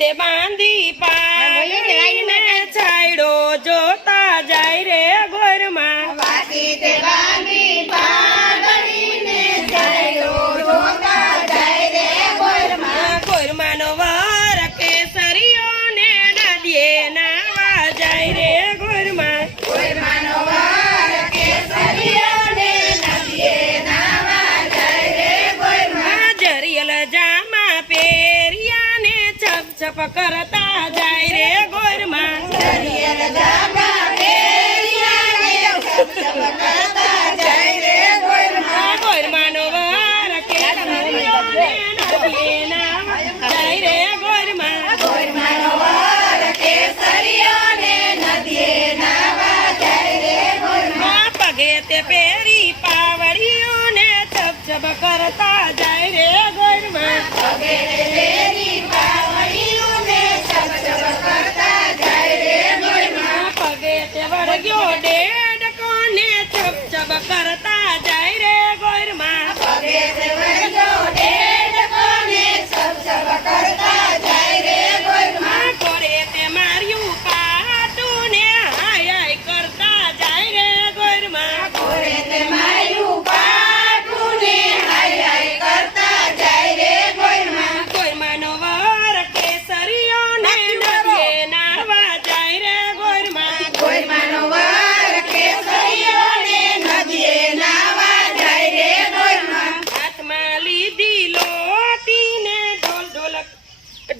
તે બાંધી પાડીને છાયડો જોતા જાય રે ગોરમાં વાટી તે બાંધી પાડીને છાયડો જોતા જાય રે ગોરમાં ગોરમાનો વાર કેસરીઓ ને નદીએ નાવા જાય રે ગોરમાં ગોરમાનો વાર કેસરીઓને નદીએ નાવા જાય રે ગોરમાં જરિયલ જામા પેરિયાને છપ છપ કરતા જાય રે ગોરમાં હરિયર જામા પેરિયાને છપ કરતા જાય રે ગોરમાં ગોરમાનો વાર કેસરીઓને નદીએ નાવા જાય રે ગોરમાં ગોરમાનો વાર કેસરીઓને નદીએ નાવા જાય રે ગોરમાં પગે તે પેરી પાવડીઓને છપ છપ કરતા જાય રે ગોરમાં પગે તેરી પાવડીઓને છપ છપ કરતા જાય રે ગોરમાં પગે તે વળગ્યો ડેડકોને છપ છપ કરતા જાય રે ગોરમાં પગે તે વળગ્યો ડેડકોને છપ છપ કરતા જાય રે ગોરમાં કોરે તે માર્યું પાટું ને હાય હાય કરતા જાય રે ગોરમાં કોરે તે માર્યું પાટુને હાય હાય કરતા જાય રે ગોરમાં ગોરમાનો વાર કેસરીઓને નદીએ નાવા જાય રે ગોરમાં ગોરમાનો વાર કેસરીઓને નદીએ નાવા જાય રે ગોરમાં હાથમાં લીધી લોટીને ઢોલ ઢોલક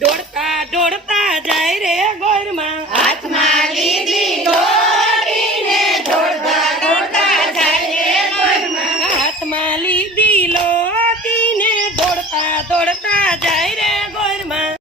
દોડતા દોડતા જાય રે ગોરમાં હાથમાં લીધી લોટીને દોડતા દોડતા જાય રે ગોરમાં હાથમાં લીધી લોટીને દોડતા દોડતા જાય